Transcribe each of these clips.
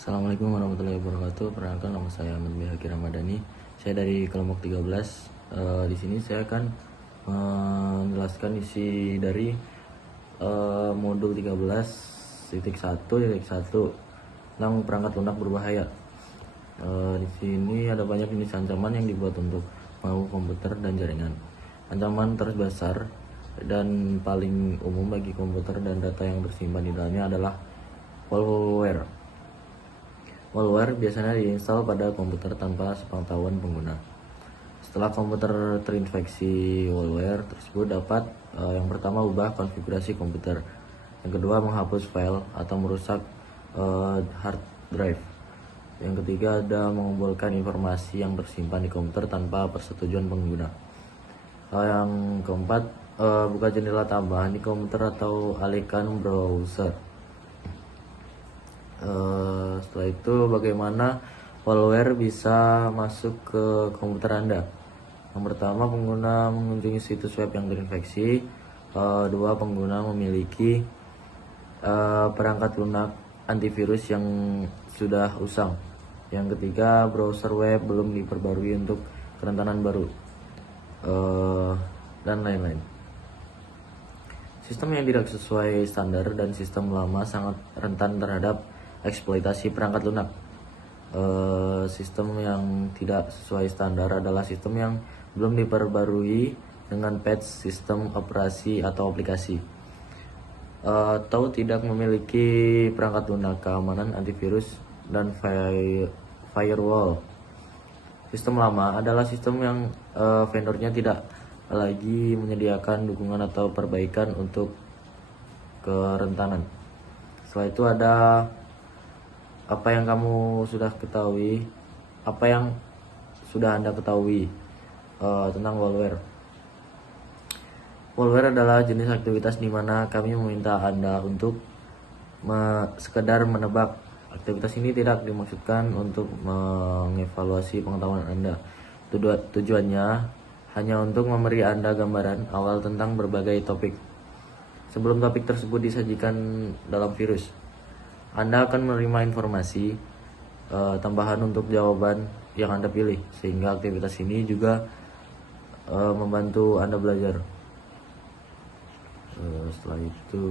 Assalamualaikum warahmatullahi wabarakatuh. Perkenalkan, nama saya Ahmad Bihaki Ramadhani. Saya dari kelompok 13. Di sini saya akan menjelaskan isi dari modul 13.1.1 tentang perangkat lunak berbahaya. Di sini ada banyak jenis ancaman yang dibuat untuk mengganggu komputer dan jaringan. Ancaman terbesar dan paling umum bagi komputer dan data yang tersimpan di dalamnya adalah malware. Malware biasanya diinstal pada komputer tanpa sepengetahuan pengguna. Setelah komputer terinfeksi malware tersebut dapat yang pertama ubah konfigurasi komputer, yang kedua menghapus file atau merusak hard drive, yang ketiga ada mengumpulkan informasi yang tersimpan di komputer tanpa persetujuan pengguna. Yang keempat, buka jendela tambahan di komputer atau alihkan browser. Setelah itu, bagaimana malware bisa masuk ke komputer Anda? Yang pertama, pengguna mengunjungi situs web yang terinfeksi. Dua, pengguna memiliki perangkat lunak antivirus yang sudah usang. Yang ketiga, browser web belum diperbarui untuk kerentanan baru, dan lain-lain. Sistem yang tidak sesuai standar dan sistem lama sangat rentan terhadap eksploitasi perangkat lunak. Sistem yang tidak sesuai standar adalah sistem yang belum diperbarui dengan patch sistem operasi atau aplikasi, atau tidak memiliki perangkat lunak keamanan antivirus dan firewall. Sistem lama adalah sistem yang vendornya tidak lagi menyediakan dukungan atau perbaikan untuk kerentanan. Setelah itu ada apa yang kamu sudah ketahui, apa yang sudah Anda ketahui tentang malware. Malware adalah jenis aktivitas di mana kami meminta Anda untuk sekedar menebak. Aktivitas ini tidak dimaksudkan untuk mengevaluasi pengetahuan Anda. Tujuannya hanya untuk memberi Anda gambaran awal tentang berbagai topik. Sebelum topik tersebut disajikan dalam virus, Anda akan menerima informasi tambahan untuk jawaban yang Anda pilih, sehingga aktivitas ini juga membantu Anda belajar. Setelah itu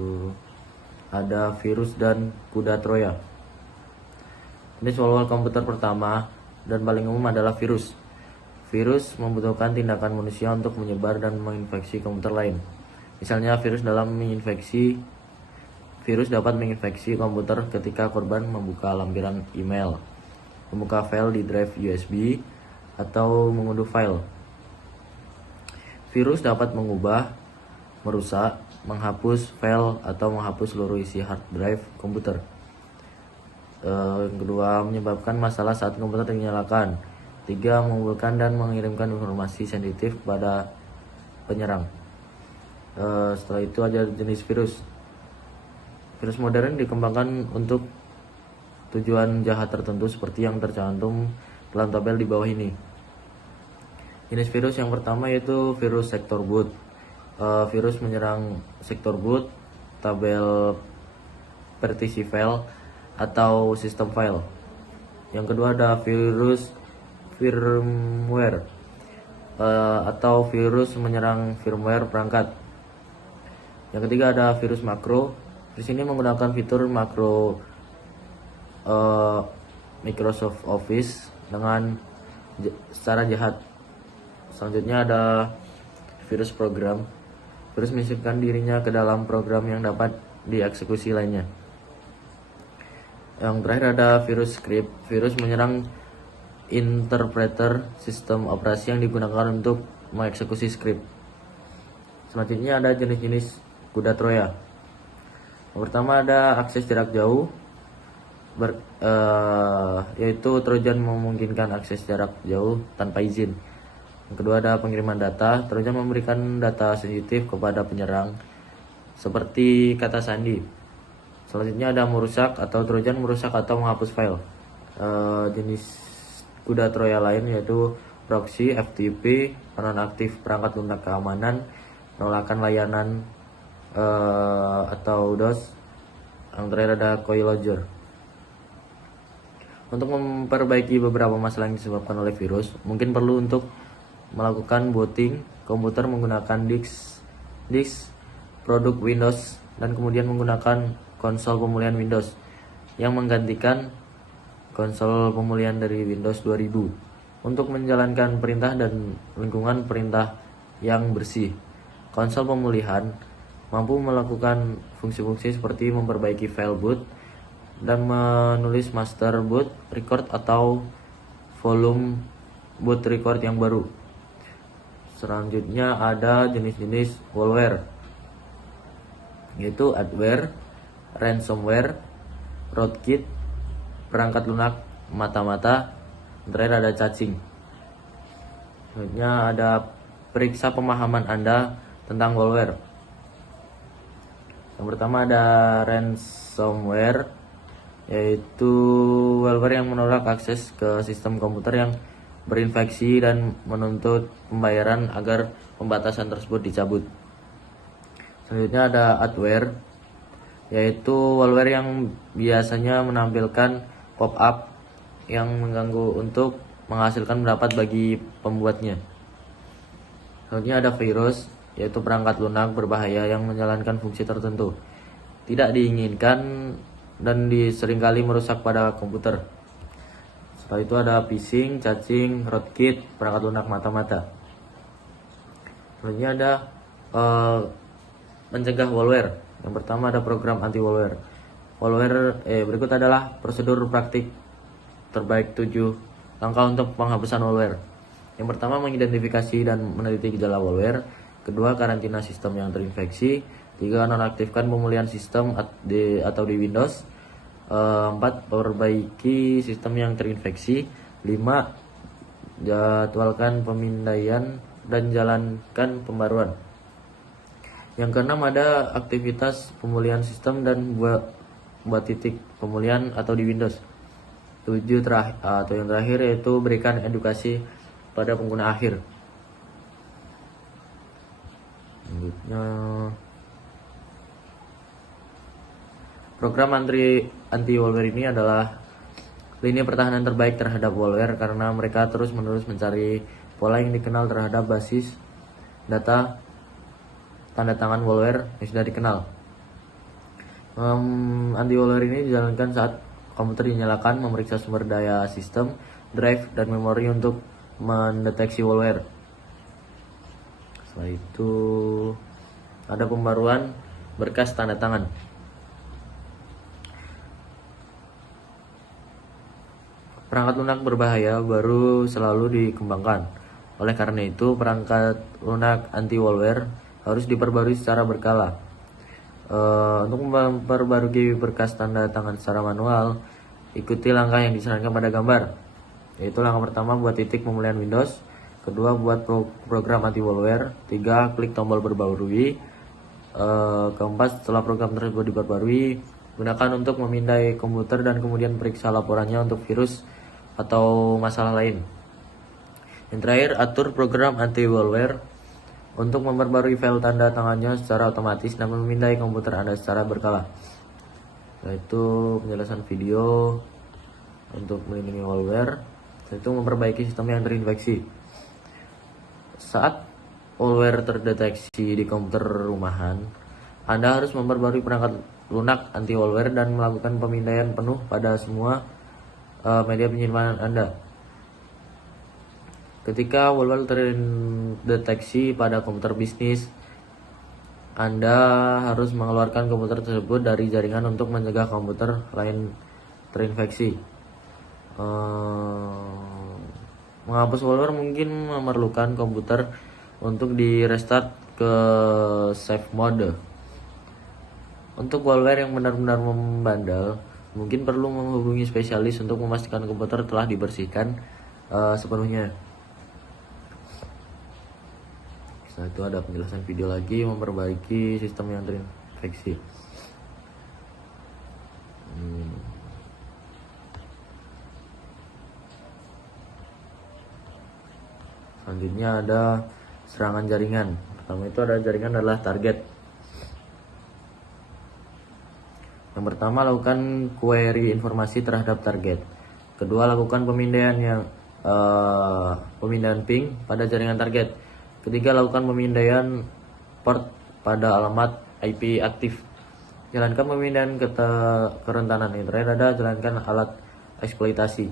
ada virus dan kuda Troya. Jenis malware komputer pertama dan paling umum adalah virus. Virus membutuhkan tindakan manusia untuk menyebar dan menginfeksi komputer lain. Misalnya, virus dapat menginfeksi komputer ketika korban membuka lampiran email, membuka file di drive USB, atau mengunduh file. Virus dapat mengubah, merusak, menghapus file, atau menghapus seluruh isi hard drive komputer. Yang kedua, menyebabkan masalah saat komputer dinyalakan. Tiga, mengumpulkan dan mengirimkan informasi sensitif kepada penyerang. Setelah itu ada jenis virus. Virus modern dikembangkan untuk tujuan jahat tertentu seperti yang tercantum dalam tabel di bawah ini. Jenis virus yang pertama yaitu virus sektor boot. Virus menyerang sektor boot, tabel partisi file, atau sistem file. Yang kedua ada virus firmware, atau virus menyerang firmware perangkat. Yang ketiga ada virus makro. Virus ini menggunakan fitur makro Microsoft Office secara jahat. Selanjutnya ada virus program. Virus menyisipkan dirinya ke dalam program yang dapat dieksekusi lainnya. Yang terakhir ada virus script. Virus menyerang interpreter sistem operasi yang digunakan untuk mengeksekusi script. Selanjutnya ada jenis-jenis kuda Troya. Yang pertama ada akses jarak jauh, yaitu Trojan memungkinkan akses jarak jauh tanpa izin. Yang kedua ada pengiriman data. Trojan memberikan data sensitif kepada penyerang, seperti kata sandi. Selanjutnya ada merusak, atau Trojan merusak atau menghapus file. Jenis kuda Troya lain yaitu proxy, FTP, penonaktif perangkat lunak keamanan, penolakan layanan atau DOS. Yang terakhir ada keylogger. Untuk memperbaiki beberapa masalah yang disebabkan oleh virus, mungkin perlu untuk melakukan booting komputer menggunakan disk produk Windows dan kemudian menggunakan konsol pemulihan Windows yang menggantikan konsol pemulihan dari Windows 2000 untuk menjalankan perintah dan lingkungan perintah yang bersih. Konsol pemulihan mampu melakukan fungsi-fungsi seperti memperbaiki file boot dan menulis master boot record atau volume boot record yang baru. Selanjutnya ada jenis-jenis malware, yaitu adware, ransomware, rootkit, perangkat lunak mata-mata, terakhir ada caching. Selanjutnya ada periksa pemahaman Anda tentang malware. Yang pertama ada ransomware, yaitu malware yang menolak akses ke sistem komputer yang berinfeksi dan menuntut pembayaran agar pembatasan tersebut dicabut. Selanjutnya ada adware, yaitu malware yang biasanya menampilkan pop-up yang mengganggu untuk menghasilkan pendapat bagi pembuatnya. Selanjutnya ada virus, yaitu perangkat lunak berbahaya yang menjalankan fungsi tertentu tidak diinginkan dan seringkali merusak pada komputer. Setelah itu ada phishing, caching, rootkit, perangkat lunak mata-mata. Selanjutnya ada mencegah malware. Yang pertama ada program anti-malware. Berikut adalah prosedur praktik terbaik 7 langkah untuk penghapusan malware. Yang pertama mengidentifikasi dan meneliti gejala malware. Kedua, karantina sistem yang terinfeksi. 3, nonaktifkan pemulihan sistem atau di Windows. 4, perbaiki sistem yang terinfeksi. 5, jadwalkan pemindaian dan jalankan pembaruan. Yang keenam ada aktivitas pemulihan sistem dan buat titik pemulihan atau di Windows. 7 yang terakhir yaitu berikan edukasi pada pengguna akhir. Selanjutnya program anti-malware ini adalah lini pertahanan terbaik terhadap malware karena mereka terus-menerus mencari pola yang dikenal terhadap basis data tanda tangan malware yang sudah dikenal. Anti-malware ini dijalankan saat komputer dinyalakan, memeriksa sumber daya sistem, drive, dan memori untuk mendeteksi malware. Setelah itu ada pembaruan berkas tanda tangan. Perangkat lunak berbahaya baru selalu dikembangkan. Oleh karena itu, perangkat lunak anti-malware harus diperbarui secara berkala. Untuk memperbarui berkas tanda tangan secara manual, ikuti langkah yang disarankan pada gambar. Yaitu langkah pertama, buat titik pemulihan Windows. Kedua, buat program anti-malware. 3, klik tombol perbarui. Keempat, setelah program tersebut diperbarui, gunakan untuk memindai komputer dan kemudian periksa laporannya untuk virus atau masalah lain. Yang terakhir, atur program anti-malware untuk memperbarui file tanda tangannya secara otomatis dan memindai komputer Anda secara berkala. Yaitu penjelasan video untuk melindungi malware, yaitu memperbaiki sistem yang terinfeksi. Saat malware terdeteksi di komputer rumahan, Anda harus memperbarui perangkat lunak anti-malware dan melakukan pemindaian penuh pada semua media penyimpanan Anda. Ketika malware terdeteksi pada komputer bisnis, Anda harus mengeluarkan komputer tersebut dari jaringan untuk mencegah komputer lain terinfeksi. Menghapus malware mungkin memerlukan komputer untuk di restart ke safe mode. Untuk malware yang benar-benar membandel, mungkin perlu menghubungi spesialis untuk memastikan komputer telah dibersihkan sepenuhnya. Setelah itu ada penjelasan video lagi, memperbaiki sistem yang terinfeksi. Selanjutnya ada serangan jaringan. Pertama itu ada jaringan adalah target. Yang pertama, lakukan query informasi terhadap target. Kedua, lakukan pemindahan ping pada jaringan target. Ketiga, lakukan pemindaian port pada alamat IP aktif. Jalankan pemindahan kerentanan. Yang terakhir ada jalankan alat eksploitasi.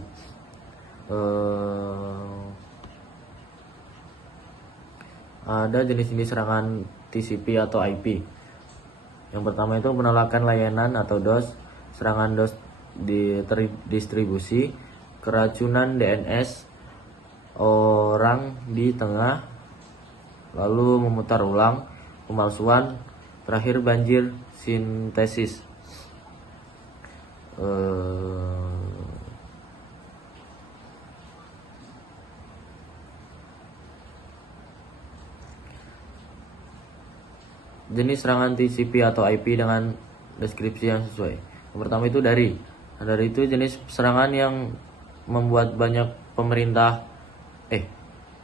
Ada jenis-jenis serangan TCP atau IP. Yang pertama itu penolakan layanan atau DOS, serangan DOS di distribusi, keracunan DNS orang di tengah, lalu memutar ulang, pemalsuan, terakhir banjir sintesis. Jenis serangan TCP atau IP dengan deskripsi yang sesuai. Yang pertama itu dari itu jenis serangan yang membuat banyak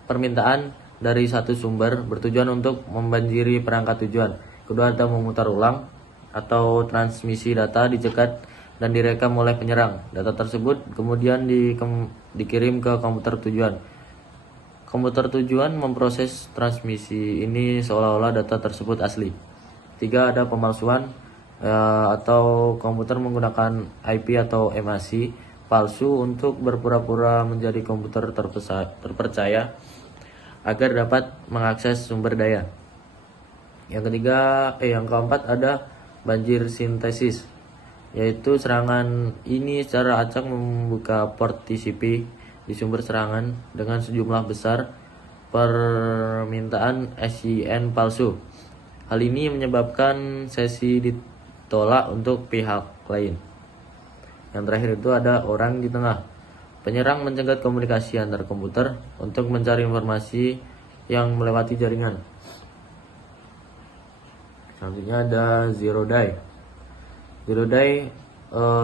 permintaan dari satu sumber bertujuan untuk membanjiri perangkat tujuan. Kedua, ada memutar ulang atau transmisi data dicegat dan direkam oleh penyerang. Data tersebut kemudian dikirim ke komputer tujuan. Komputer tujuan memproses transmisi ini seolah-olah data tersebut asli. Tiga, ada pemalsuan atau komputer menggunakan IP atau MAC palsu untuk berpura-pura menjadi komputer terpercaya agar dapat mengakses sumber daya. Yang keempat ada banjir sintesis, yaitu serangan ini secara acak membuka port TCP di sumber serangan dengan sejumlah besar permintaan SYN palsu. Hal ini menyebabkan sesi ditolak untuk pihak lain. Yang terakhir itu ada orang di tengah. Penyerang mencegat komunikasi antar komputer untuk mencari informasi yang melewati jaringan. Selanjutnya ada zero day. Zero day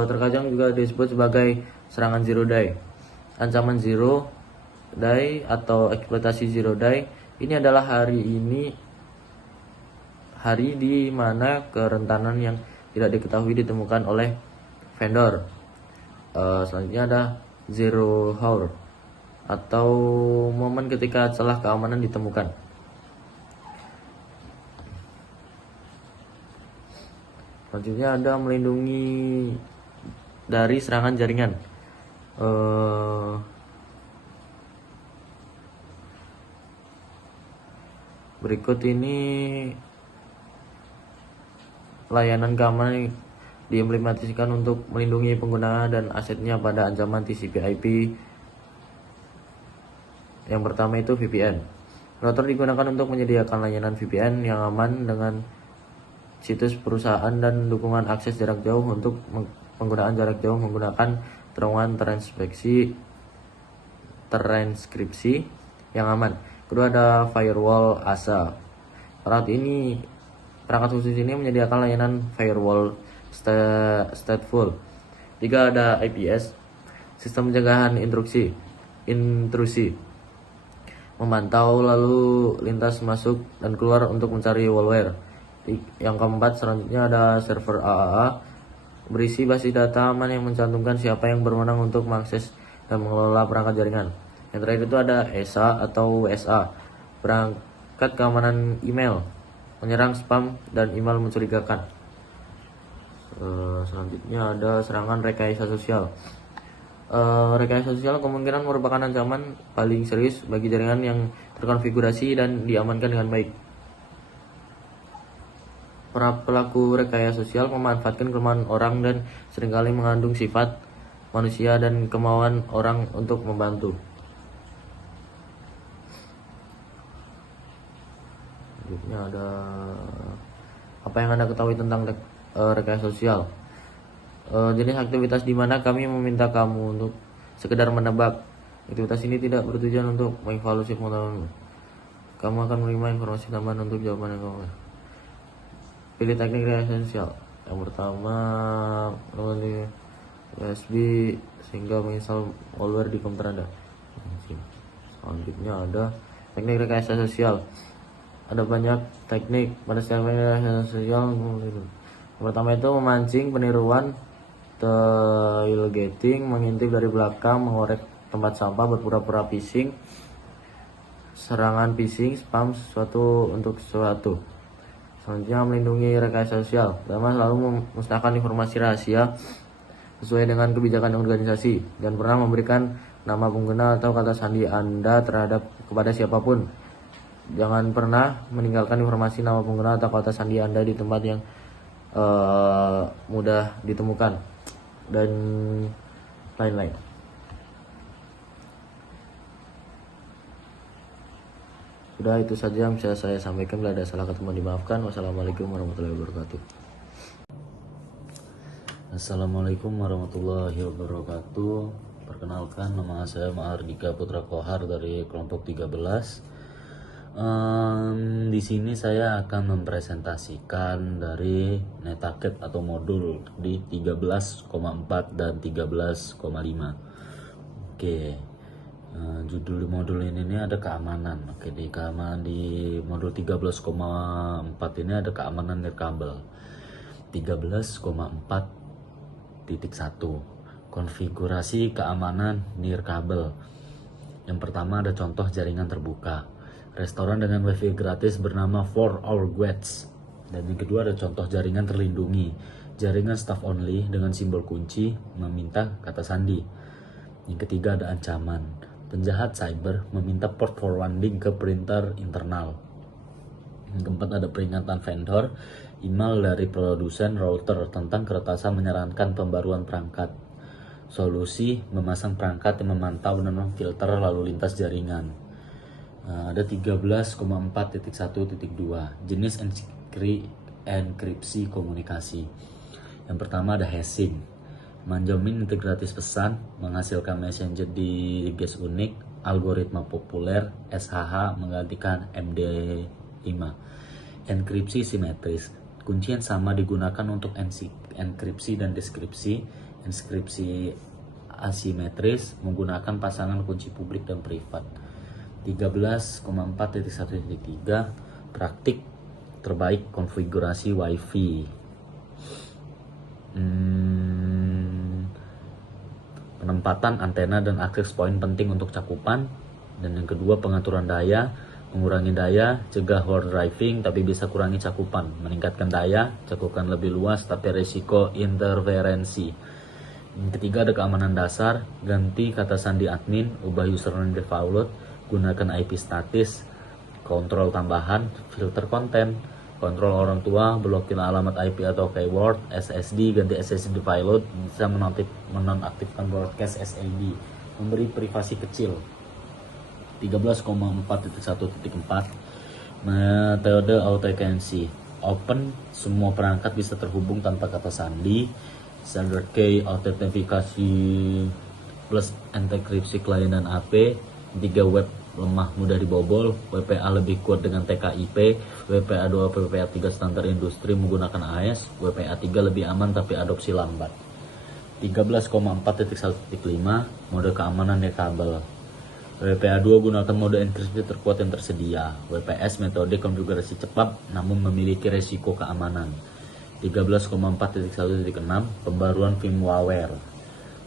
terkadang juga disebut sebagai serangan zero day. Ancaman zero day atau eksploitasi zero day ini adalah hari di mana kerentanan yang tidak diketahui ditemukan oleh vendor. Selanjutnya ada zero hour atau momen ketika celah keamanan ditemukan. Selanjutnya ada melindungi dari serangan jaringan. Berikut ini layanan keamanan diimplementasikan untuk melindungi pengguna dan asetnya pada ancaman TCP/IP. Yang pertama itu VPN. Router digunakan untuk menyediakan layanan VPN yang aman dengan situs perusahaan dan dukungan akses jarak jauh untuk penggunaan jarak jauh menggunakan terowongan transkripsi yang aman. Kedua ada firewall ASA. Perangkat khusus ini menyediakan layanan firewall stateful. Tiga ada IPS, sistem pencegahan intrusi, memantau lalu lintas masuk dan keluar untuk mencari malware. Yang keempat selanjutnya ada server AAA, berisi basis data aman yang mencantumkan siapa yang berwenang untuk mengakses dan mengelola perangkat jaringan. Yang terakhir itu ada ESA atau WSA, perangkat keamanan email, menyerang spam dan email mencurigakan. Selanjutnya ada serangan rekayasa sosial. Rekayasa sosial kemungkinan merupakan ancaman paling serius bagi jaringan yang terkonfigurasi dan diamankan dengan baik. Para pelaku rekayasa sosial memanfaatkan kelemahan orang dan seringkali mengandung sifat manusia dan kemauan orang untuk membantu. Selanjutnya ada apa yang Anda ketahui tentang rekayasa sosial. Jenis aktivitas di mana kami meminta kamu untuk sekedar menebak. Aktivitas ini tidak bertujuan untuk mengevaluasi pengetahuanmu. Kamu akan menerima informasi tambahan untuk jawaban yang kamu. Pilih teknik rekayasa sosial. Yang pertama, melalui USB sehingga menginstal malware di komputer Anda. Selanjutnya ada teknik rekayasa sosial. Ada banyak teknik pada setiap rekayasa sosial. Yang pertama itu memancing peniruan tailgating, mengintip dari belakang, mengorek tempat sampah, berpura-pura phishing, serangan phishing, spam sesuatu untuk sesuatu. Selanjutnya, melindungi rekayasa sosial. Pertama, selalu memusnahkan informasi rahasia sesuai dengan kebijakan organisasi dan pernah memberikan nama pengguna atau kata sandi Anda kepada siapapun. Jangan pernah meninggalkan informasi nama pengguna atau kata sandi Anda di tempat yang mudah ditemukan dan lain-lain. Sudah, itu saja yang bisa saya sampaikan. Bila ada salah kata mohon dimaafkan. Wassalamualaikum warahmatullahi wabarakatuh. Assalamualaikum warahmatullahi wabarakatuh. Perkenalkan, nama saya Mahardika Putra Kohar dari kelompok 13. Di sini saya akan mempresentasikan dari netaket atau modul di 13,4 dan 13,5. Oke. Judul modul ini ada keamanan. Oke, di modul 13,4 ini ada keamanan nirkabel. 13,4.1 konfigurasi keamanan nirkabel. Yang pertama ada contoh jaringan terbuka. Restoran dengan wifi gratis bernama 4HourGuests. Dan yang kedua ada contoh jaringan terlindungi. Jaringan staff only dengan simbol kunci meminta kata sandi. Yang ketiga ada ancaman. Penjahat cyber meminta port forwarding ke printer internal. Yang keempat ada peringatan vendor, email dari produsen router tentang keretasan menyarankan pembaruan perangkat. Solusi memasang perangkat yang memantau dan memfilter lalu lintas jaringan. Ada 13,4.1.2 jenis enkripsi komunikasi. Yang pertama ada hashing, menjamin integrasi pesan, menghasilkan messenger di guest unik, algoritma populer, SHH menggantikan MD5. Enkripsi simetris, kunci yang sama digunakan untuk enkripsi dan deskripsi. Enkripsi asimetris menggunakan pasangan kunci publik dan privat. 13,4.1.3 praktik terbaik konfigurasi WiFi. Penempatan antena dan akses poin penting untuk cakupan. Dan yang kedua pengaturan daya, mengurangi daya, cegah hard driving tapi bisa kurangi cakupan, meningkatkan daya, cakupan lebih luas tapi risiko interferensi. Yang ketiga ada keamanan dasar, ganti kata sandi admin, ubah username default, gunakan IP statis, kontrol tambahan, filter konten, kontrol orang tua, blokir alamat IP atau keyword, SSD, ganti SSD payload, bisa menonaktifkan broadcast SAD, memberi privasi kecil. 13,4.1.4 metode authentication, open, semua perangkat bisa terhubung tanpa kata sandi, standard key autentifikasi plus enkripsi klien dan AP, 3 web lemah mudah dibobol, WPA lebih kuat dengan TKIP, WPA 2 WPA 3 standar industri menggunakan AES, WPA 3 lebih aman tapi adopsi lambat. 13,4.1.5 mode keamanan nirkabel. WPA 2 gunakan mode enkripsi terkuat yang tersedia. WPS metode konfigurasi cepat namun memiliki resiko keamanan. 13,4.1.6 pembaruan firmware.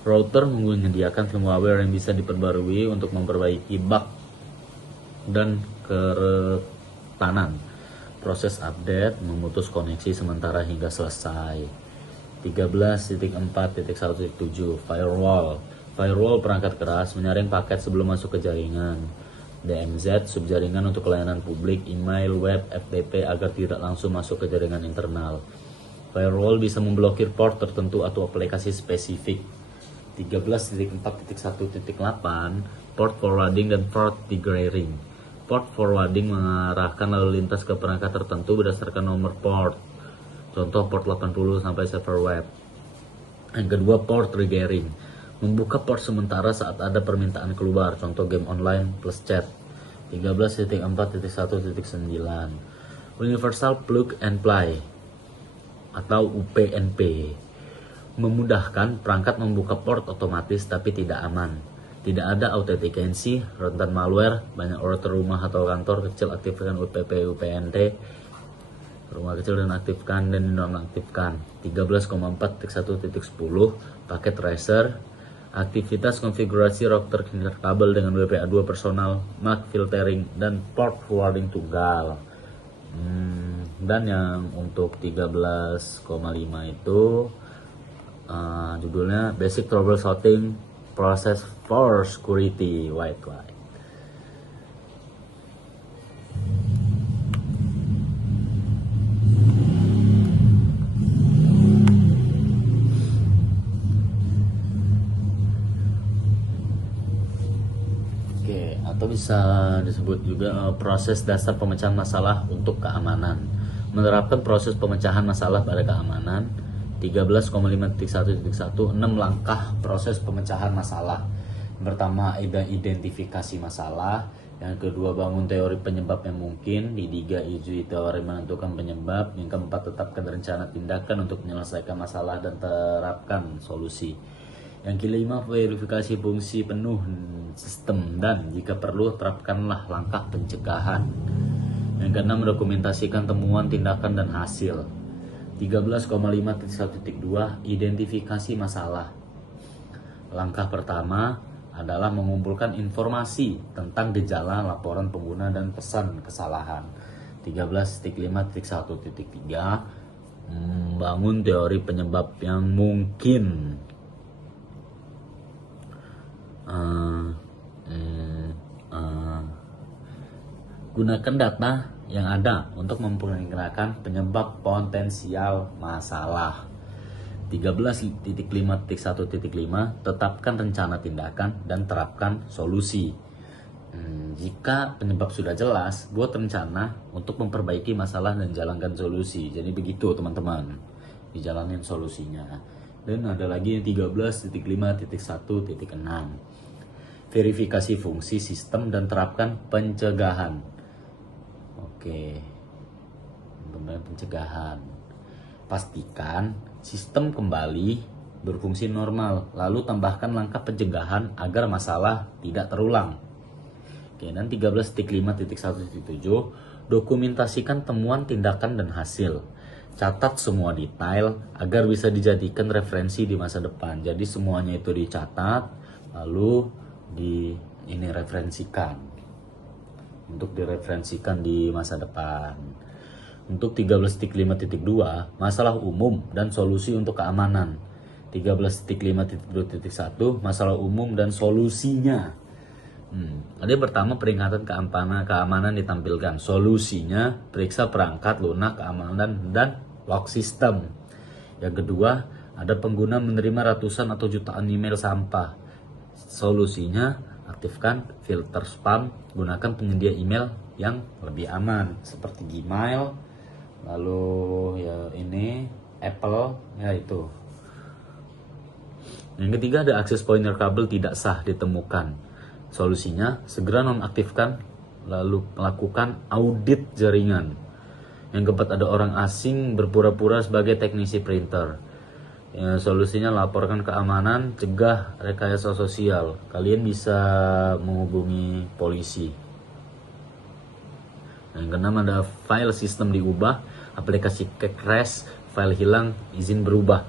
Router menyediakan firmware yang bisa diperbarui untuk memperbaiki bug dan keretanan. Proses update memutus koneksi sementara hingga selesai. 13.4.1.7 firewall. Firewall perangkat keras menyaring paket sebelum masuk ke jaringan. DMZ subjaringan untuk layanan publik, email, web, FTP agar tidak langsung masuk ke jaringan internal. Firewall bisa memblokir port tertentu atau aplikasi spesifik. 13.4.1.8 port forwarding dan port triggering. Port forwarding mengarahkan lalu lintas ke perangkat tertentu berdasarkan nomor port. Contoh port 80 sampai server web. Yang kedua port triggering, membuka port sementara saat ada permintaan keluar. Contoh game online plus chat. 13.4.1.9 Universal Plug and Play atau UPnP, memudahkan perangkat membuka port otomatis tapi tidak aman. Tidak ada autentikansi, rentan malware, banyak router rumah atau kantor kecil aktifkan UPnP. rumah kecil dan aktifkan dan dinonaktifkan. 13,4.1.10 paket tracer, aktivitas konfigurasi router kabel dengan WPA2 personal, MAC filtering, dan port forwarding tunggal. Dan yang untuk 13,5 itu judulnya Basic Troubleshooting Process for Security White. Oke, atau bisa disebut juga proses dasar pemecahan masalah untuk keamanan. Menerapkan proses pemecahan masalah pada keamanan. 13,5.1.1 6 langkah proses pemecahan masalah. Yang pertama, identifikasi masalah. Yang kedua, bangun teori penyebab yang mungkin. Di 3, ijui teori menentukan penyebab. Yang keempat, tetapkan rencana tindakan untuk menyelesaikan masalah dan terapkan solusi. Yang kelima, verifikasi fungsi penuh sistem dan jika perlu terapkanlah langkah pencegahan. Yang keenam, dokumentasikan temuan, tindakan, dan hasil. 13,5.1.2 identifikasi masalah. Langkah pertama adalah mengumpulkan informasi tentang gejala, laporan pengguna, dan pesan kesalahan. 13,5.1.3 membangun teori penyebab yang mungkin. Gunakan data yang ada untuk memperkirakan penyebab potensial masalah. 13.5.1.5 tetapkan rencana tindakan dan terapkan solusi. Jika penyebab sudah jelas, buat rencana untuk memperbaiki masalah dan jalankan solusi. Jadi begitu teman-teman, dijalanin solusinya. Dan ada lagi yang 13.5.1.6 verifikasi fungsi sistem dan terapkan pencegahan. Oke, pencegahan. Pastikan sistem kembali berfungsi normal, lalu tambahkan langkah pencegahan agar masalah tidak terulang. Oke, dan 13.5.1.7 dokumentasikan temuan, tindakan, dan hasil. Catat semua detail agar bisa dijadikan referensi di masa depan. Jadi semuanya itu dicatat, lalu referensikan untuk direferensikan di masa depan. Untuk 13.5.2 masalah umum dan solusi untuk keamanan. 13.5.2.1 masalah umum dan solusinya. Ada pertama, peringatan keamanan ditampilkan. Solusinya, periksa perangkat lunak keamanan dan lock system. Yang kedua, ada pengguna menerima ratusan atau jutaan email sampah. Solusinya, aktifkan filter spam, gunakan penyedia email yang lebih aman seperti Gmail, lalu ya ini Apple, ya itu. Yang ketiga, ada akses pointer kabel tidak sah ditemukan. Solusinya, segera nonaktifkan lalu melakukan audit jaringan. Yang keempat, ada orang asing berpura-pura sebagai teknisi printer. Ya, solusinya, laporkan keamanan, cegah rekayasa sosial. Kalian bisa menghubungi polisi. Yang keenam, ada file sistem diubah, aplikasi crash, file hilang, izin berubah.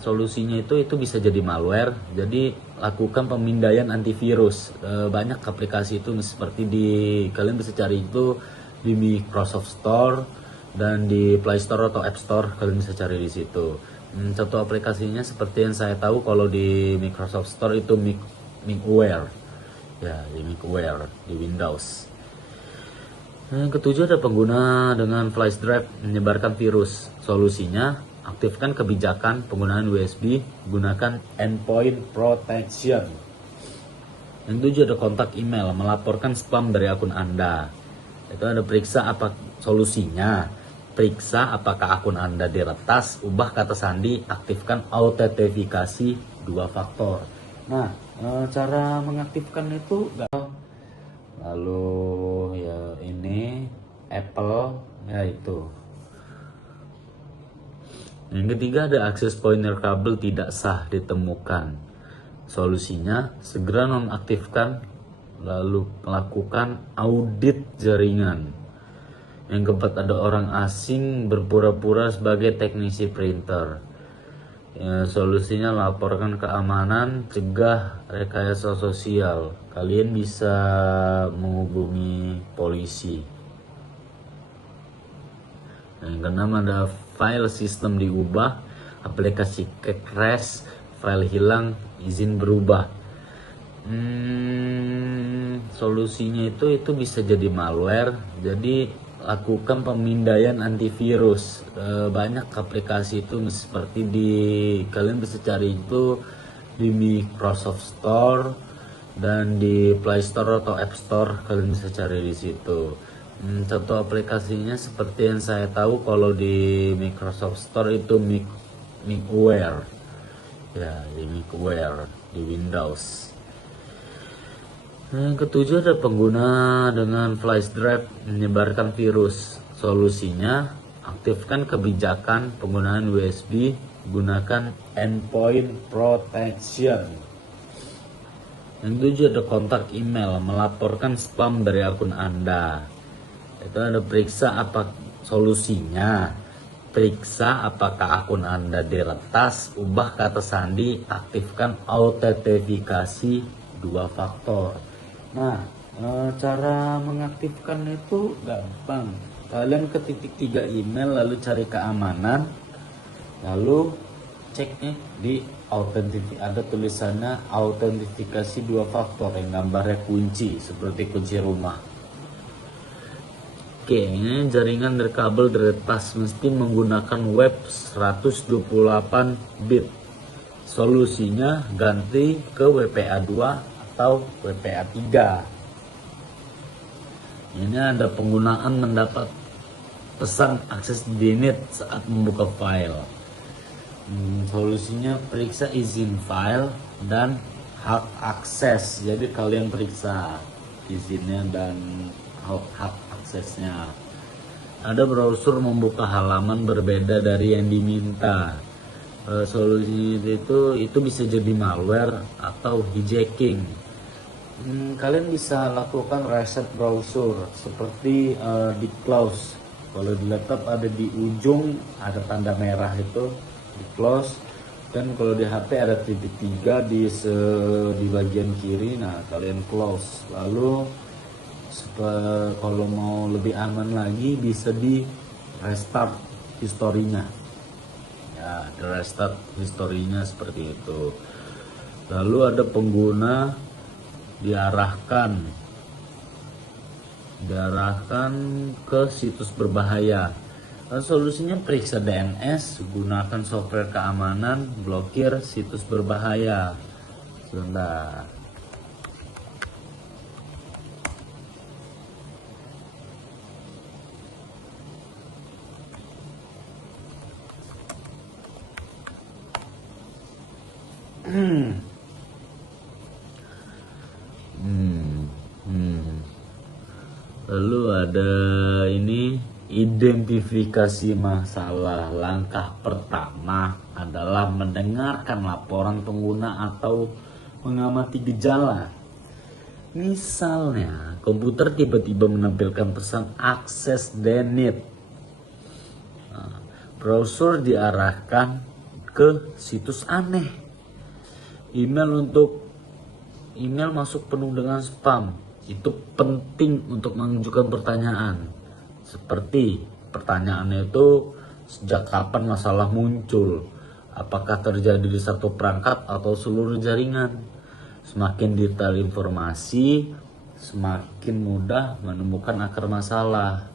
Solusinya itu bisa jadi malware. Jadi lakukan pemindaian antivirus. Banyak aplikasi itu seperti kalian bisa cari itu di Microsoft Store dan di Play Store atau App Store, kalian bisa cari di situ. Satu aplikasinya seperti yang saya tahu kalau di Microsoft Store itu Micware. Ya, di Micware di Windows. Yang ketujuh, ada pengguna dengan flash drive menyebarkan virus. Solusinya, aktifkan kebijakan penggunaan USB, gunakan endpoint protection. Yang ketujuh, ada kontak email, melaporkan spam dari akun Anda. Itu ada periksa apa solusinya. Periksa apakah akun Anda diretas, ubah kata sandi, aktifkan autentifikasi 2 faktor. Nah, cara mengaktifkan itu lalu ya ini Apple, ya itu. Yang ketiga, ada akses pointer kabel tidak sah ditemukan. Solusinya, segera nonaktifkan lalu melakukan audit jaringan. Yang keempat, ada orang asing berpura-pura sebagai teknisi printer. Ya, solusinya laporkan keamanan, cegah rekayasa sosial. Kalian bisa menghubungi polisi. Yang keenam, ada file sistem diubah, aplikasi crash, file hilang, izin berubah. Solusinya itu bisa jadi malware. Jadi lakukan pemindaian antivirus. Banyak aplikasi itu seperti kalian bisa cari itu di Microsoft Store dan di Play Store atau App Store, kalian bisa cari di situ. Contoh aplikasinya seperti yang saya tahu, kalau di Microsoft Store itu Micware. Ya, di Micware di Windows. Yang ketujuh, ada pengguna dengan flash drive menyebarkan virus. Solusinya, aktifkan kebijakan penggunaan USB, gunakan endpoint protection. Yang ketujuh, ada kontak email, melaporkan spam dari akun Anda. Itu ada periksa apa solusinya. Periksa apakah akun Anda diretas, ubah kata sandi, aktifkan autentifikasi 2 faktor. Nah, cara mengaktifkan itu gampang. Kalian ketik 3 email, lalu cari keamanan, lalu cek nih di ada tulisannya autentifikasi 2 faktor yang gambarnya kunci, seperti kunci rumah. Oke, ini jaringan dari kabel diretas, mesti menggunakan web 128 bit. Solusinya ganti ke WPA 2 atau WPA 3. Ini ada penggunaan mendapat pesan akses denied saat membuka file. Solusinya periksa izin file dan hak akses. Jadi kalian periksa izinnya dan hak aksesnya. Ada browser membuka halaman berbeda dari yang diminta. Solusi itu bisa jadi malware atau hijacking. Kalian bisa lakukan reset browser seperti di close. Kalau di laptop ada di ujung, ada tanda merah itu di close, dan kalau di HP ada titik 3 di bagian kiri. Nah, kalian close. Lalu kalau mau lebih aman lagi, bisa di restart historinya. Ya, di restart historinya seperti itu. Lalu ada pengguna diarahkan ke situs berbahaya. Solusinya periksa DNS, gunakan software keamanan, blokir situs berbahaya. Sebentar. Lalu ada ini, identifikasi masalah. Langkah pertama adalah mendengarkan laporan pengguna atau mengamati gejala. Misalnya, komputer tiba-tiba menampilkan pesan akses denied. Browser diarahkan ke situs aneh. Email masuk penuh dengan spam. Itu penting untuk mengajukan pertanyaan. Seperti pertanyaannya itu, sejak kapan masalah muncul? Apakah terjadi di satu perangkat atau seluruh jaringan? Semakin detail informasi, semakin mudah menemukan akar masalah.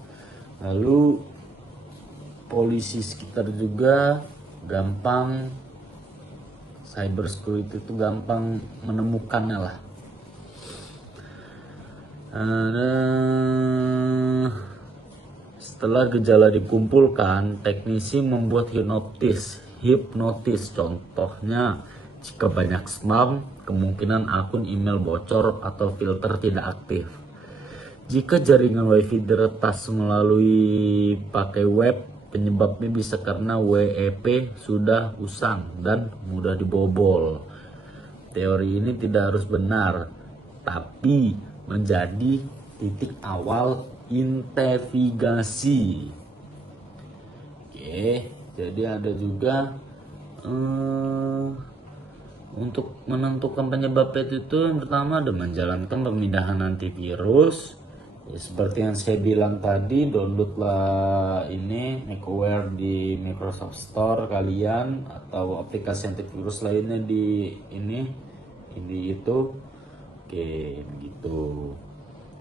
Lalu polisi sekitar juga gampang, cyber security itu gampang menemukannya lah. Setelah gejala dikumpulkan, teknisi membuat hipnotis. Contohnya, jika banyak spam, kemungkinan akun email bocor atau filter tidak aktif. Jika jaringan WiFi diretas melalui pakai web, penyebabnya bisa karena WEP sudah usang dan mudah dibobol. Teori ini tidak harus benar, tapi menjadi titik awal navigasi. Oke, jadi ada juga untuk menentukan penyebab itu yang pertama ada menjalankan pemindahan antivirus. Ya, seperti yang saya bilang tadi, downloadlah ini macOS di Microsoft Store kalian atau aplikasi antivirus lainnya di itu. Oke, begitu.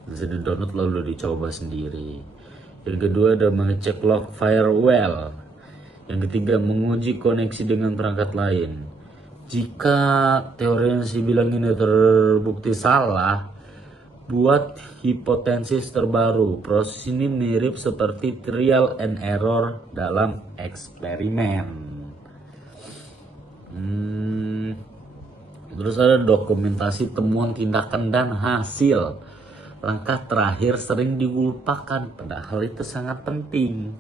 Bisa di download lalu dicoba sendiri. Yang kedua ada mengecek log firewall. Yang ketiga menguji koneksi dengan perangkat lain. Jika teori yang saya bilang ini terbukti salah, buat hipotesis terbaru. Proses ini mirip seperti trial and error dalam eksperimen. Terus ada dokumentasi temuan tindakan dan hasil. Langkah terakhir sering dilupakan, padahal itu sangat penting.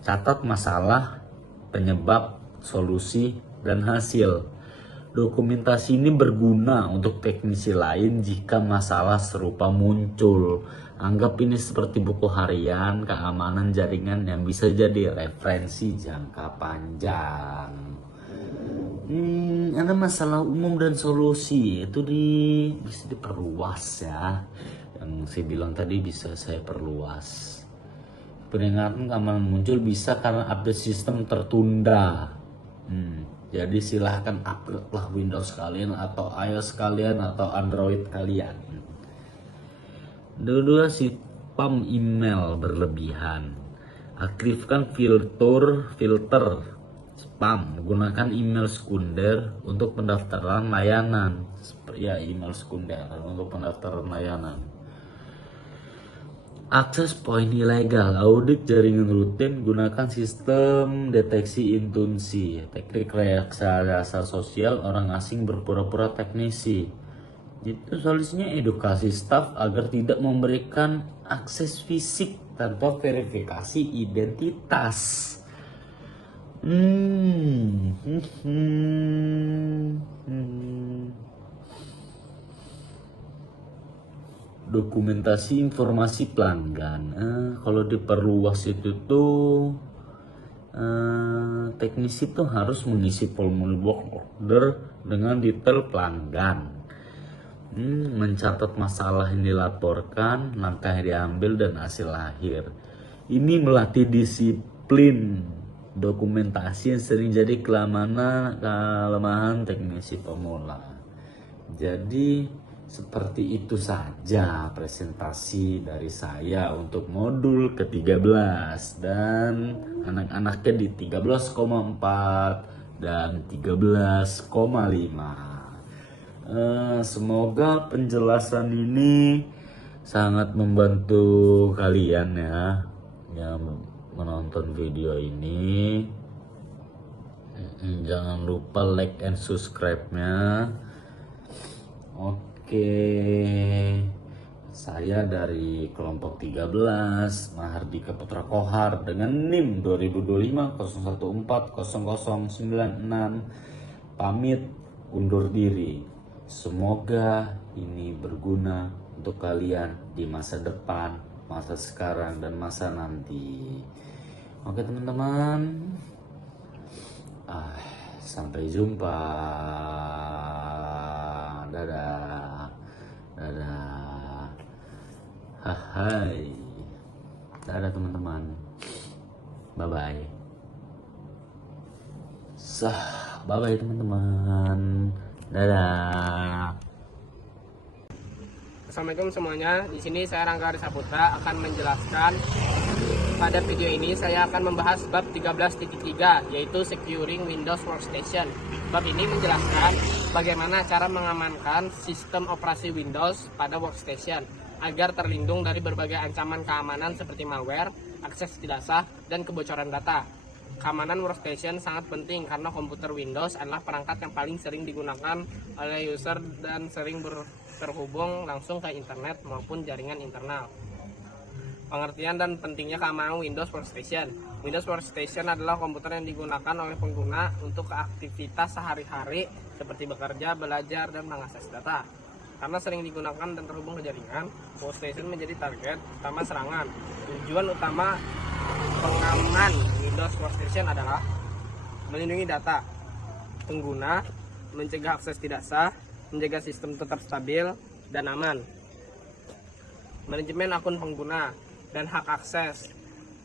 Catat masalah, penyebab, solusi, dan hasil. Dokumentasi ini berguna untuk teknisi lain jika masalah serupa muncul. Anggap ini seperti buku harian keamanan jaringan yang bisa jadi referensi jangka panjang. Ada masalah umum dan solusi itu bisa diperluas ya. Yang saya bilang tadi bisa saya perluas. Peringatan keamanan muncul bisa karena update sistem tertunda. Jadi silahkan upgrade lah Windows kalian atau iOS kalian atau Android kalian. Kedua, spam email berlebihan. Aktifkan filter spam. Gunakan email sekunder untuk pendaftaran layanan. Ya, email sekunder untuk pendaftaran layanan. Akses poin ilegal, audit jaringan rutin, gunakan sistem deteksi intrusi, teknik rekayasa sosial orang asing berpura-pura teknisi. Itu solusinya edukasi staf agar tidak memberikan akses fisik tanpa verifikasi identitas. Dokumentasi informasi pelanggan. Kalau diperluas itu tuh teknisi tuh harus mengisi formulir work order dengan detail pelanggan. Mencatat masalah yang dilaporkan, langkah yang diambil dan hasil akhir. Ini melatih disiplin dokumentasi yang sering jadi kelemahan teknisi pemula. Jadi seperti itu saja presentasi dari saya untuk modul ke-13 dan anak-anaknya di 13,4 dan 13,5. Semoga penjelasan ini sangat membantu kalian ya yang menonton video ini. Jangan lupa like and subscribe-nya. Oke, saya dari kelompok 13 Mahardika Putra Kohar dengan NIM 202501400096 pamit undur diri. Semoga ini berguna untuk kalian di masa depan, masa sekarang, dan masa nanti. Oke teman-teman, sampai jumpa. Dadah. Hai. Dadah teman-teman. Bye bye. Bye bye teman-teman. Dadah. Assalamualaikum semuanya. Di sini saya Rangga Risaputra akan menjelaskan. Pada video ini saya akan membahas bab 13.3 yaitu Securing Windows Workstation. Bab ini menjelaskan bagaimana cara mengamankan sistem operasi Windows pada workstation agar terlindung dari berbagai ancaman keamanan seperti malware, akses tidak sah, dan kebocoran data. Keamanan workstation sangat penting karena komputer Windows adalah perangkat yang paling sering digunakan oleh user dan sering terhubung langsung ke internet maupun jaringan internal. Pengertian dan pentingnya keamanan Windows Workstation. Windows Workstation adalah komputer yang digunakan oleh pengguna untuk aktivitas sehari-hari seperti bekerja, belajar, dan mengakses data. Karena sering digunakan dan terhubung ke jaringan, workstation menjadi target utama serangan. Tujuan utama pengaman Windows Workstation adalah melindungi data pengguna, mencegah akses tidak sah, menjaga sistem tetap stabil dan aman. Manajemen akun pengguna dan hak akses.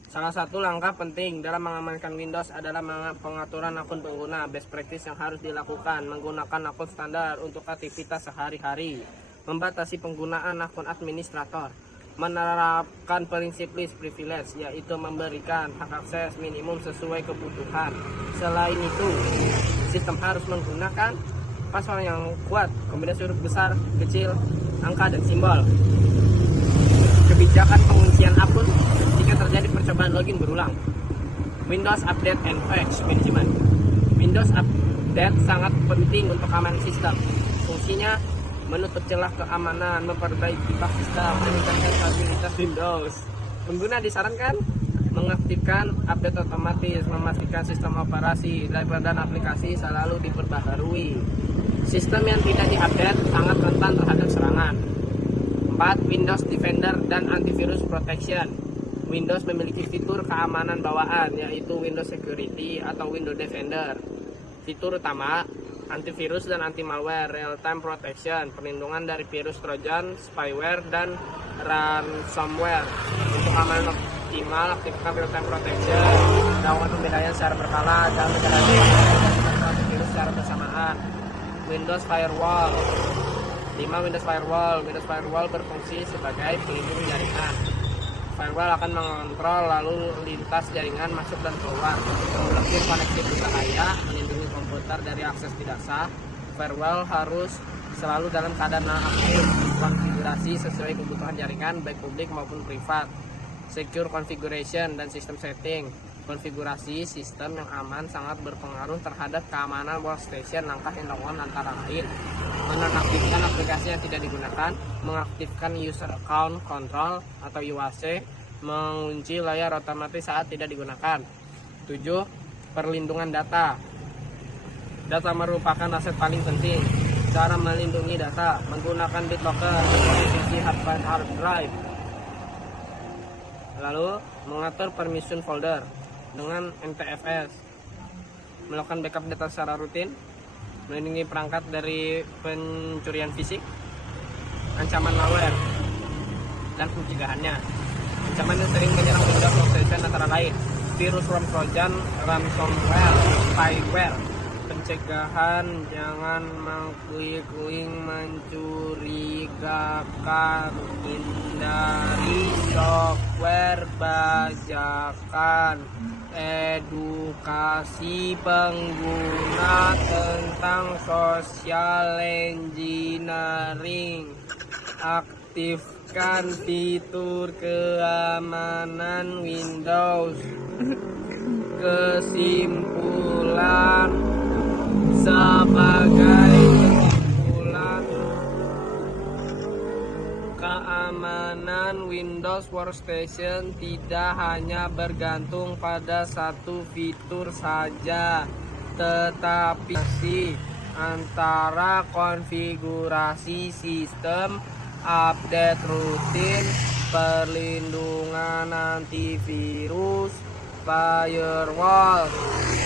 Salah satu langkah penting dalam mengamankan Windows adalah pengaturan akun pengguna. Best practice yang harus dilakukan menggunakan akun standar untuk aktivitas sehari-hari, membatasi penggunaan akun administrator, menerapkan prinsip least privilege, yaitu memberikan hak akses minimum sesuai kebutuhan. Selain itu, sistem harus menggunakan password yang kuat, kombinasi huruf besar, kecil, angka, dan simbol. Kebijakan penguncian akun jika terjadi percobaan login berulang. Windows Update and Patch Management. Windows Update sangat penting untuk keamanan sistem. Fungsinya menutup celah keamanan, memperbaiki bug sistem, meningkatkan stabilitas Windows. Pengguna disarankan mengaktifkan update otomatis, memastikan sistem operasi, driver dan aplikasi selalu diperbaharui. Sistem yang tidak diupdate sangat rentan terhadap serangan. 4. Windows Defender dan Antivirus Protection. Windows memiliki fitur keamanan bawaan, yaitu Windows Security atau Windows Defender. Fitur utama: antivirus dan anti-malware, real-time protection, perlindungan dari virus trojan, spyware, dan ransomware. Untuk keamanan optimal, aktifkan real-time protection, lakukan pembedaan secara berkala, dan menjalankan antivirus secara bersamaan. Windows Firewall. 5. Windows Firewall. Windows Firewall berfungsi sebagai pelindung jaringan. Firewall akan mengontrol lalu lintas jaringan masuk dan keluar, memblokir koneksi berbahaya, melindungi komputer dari akses tidak sah. Firewall harus selalu dalam keadaan aktif, konfigurasi sesuai kebutuhan jaringan baik publik maupun privat. Secure configuration dan sistem setting. Konfigurasi sistem yang aman sangat berpengaruh terhadap keamanan workstation. Langkah yang dilakukan antara lain: menonaktifkan aplikasi yang tidak digunakan, mengaktifkan user account control atau UAC, mengunci layar otomatis saat tidak digunakan. 7. Perlindungan data. Data merupakan aset paling penting. Cara melindungi data: menggunakan BitLocker, mengisi hard drive. Lalu mengatur permission folder dengan NTFS, melakukan backup data secara rutin, melindungi perangkat dari pencurian fisik, ancaman malware, dan pencegahannya. Ancaman yang sering menyerang Windows Workstation antara lain: virus worm trojan, ransomware, spyware. Pencegahan: jangan mengklik-klik mencurigakan, hindari software bajakan, edukasi pengguna tentang social engineering, aktifkan fitur keamanan Windows. Kesimpulan: keamanan Windows Workstation tidak hanya bergantung pada satu fitur saja, tetapi antara konfigurasi sistem, update rutin, perlindungan antivirus, firewall,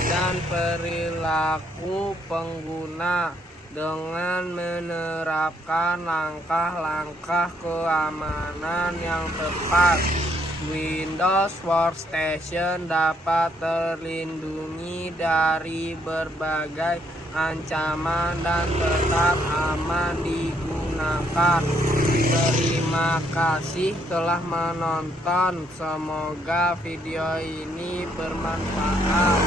dan perilaku pengguna. Dengan menerapkan langkah-langkah keamanan yang tepat, Windows Workstation dapat terlindungi dari berbagai ancaman dan tetap aman digunakan. Terima kasih telah menonton. Semoga video ini bermanfaat.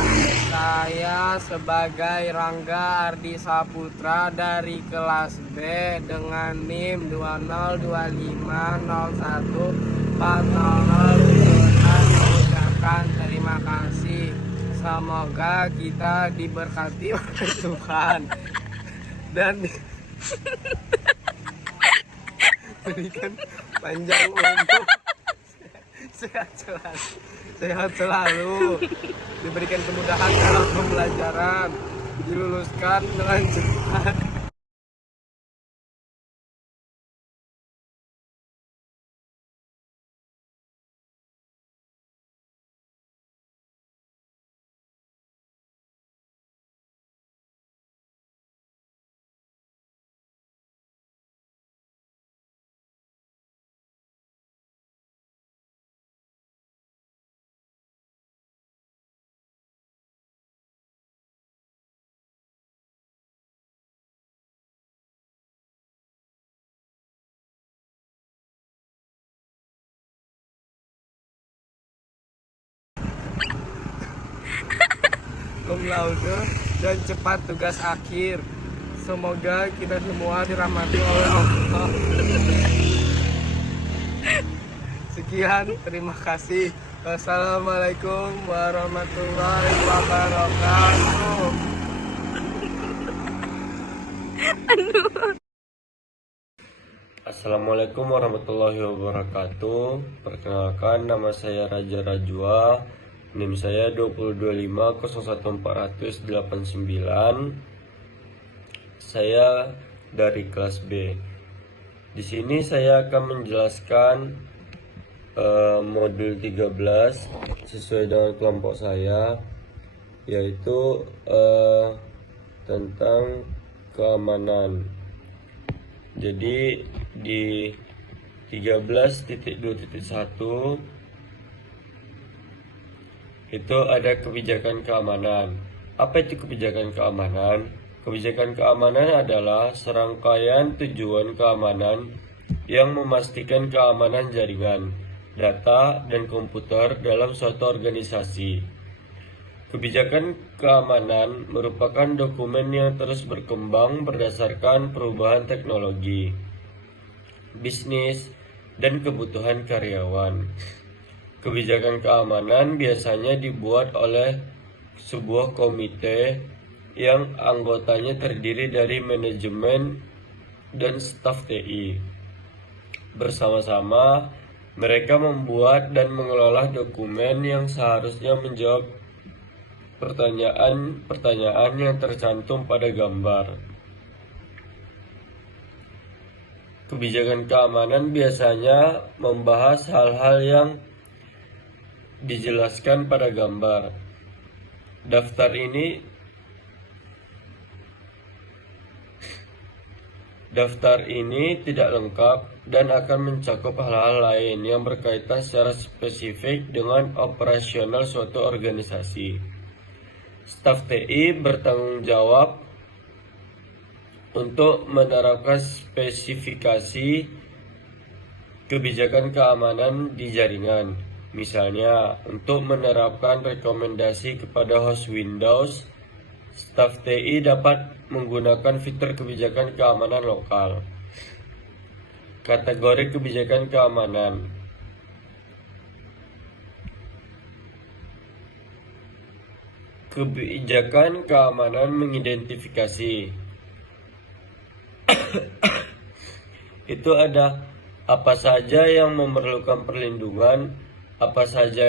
Saya sebagai Rangga Ardi Saputra dari kelas B dengan NIM 202501400 mengucapkan terima kasih. Semoga kita diberkati oleh Tuhan dan berikan panjang umur, sehat selalu, diberikan kemudahan dalam pembelajaran, diluluskan dengan cepat. cum laude, dan cepat tugas akhir. Semoga kita semua dirahmati oleh Allah. Sekian, terima kasih. Wassalamualaikum warahmatullahi wabarakatuh. Assalamualaikum warahmatullahi wabarakatuh. Perkenalkan, nama saya Raja Rajwa. NIM saya 225014889. Saya dari kelas B. Di sini saya akan menjelaskan modul 13 sesuai dengan kelompok saya, yaitu tentang keamanan. Jadi di 13.2.1 itu ada kebijakan keamanan. Apa itu kebijakan keamanan? Kebijakan keamanan adalah serangkaian tujuan keamanan yang memastikan keamanan jaringan, data, dan komputer dalam suatu organisasi. Kebijakan keamanan merupakan dokumen yang terus berkembang berdasarkan perubahan teknologi, bisnis, dan kebutuhan karyawan. Kebijakan keamanan biasanya dibuat oleh sebuah komite yang anggotanya terdiri dari manajemen dan staf TI. Bersama-sama, mereka membuat dan mengelola dokumen yang seharusnya menjawab pertanyaan-pertanyaan yang tercantum pada gambar. Kebijakan keamanan biasanya membahas hal-hal yang dijelaskan pada gambar. Daftar ini tidak lengkap dan akan mencakup hal-hal lain yang berkaitan secara spesifik dengan operasional suatu organisasi. Staf TI bertanggung jawab untuk menerapkan spesifikasi kebijakan keamanan di jaringan. Misalnya, untuk menerapkan rekomendasi kepada host Windows, staf TI dapat menggunakan fitur kebijakan keamanan lokal. Kategori kebijakan keamanan. Kebijakan keamanan mengidentifikasi. Itu ada apa saja yang memerlukan perlindungan, apa saja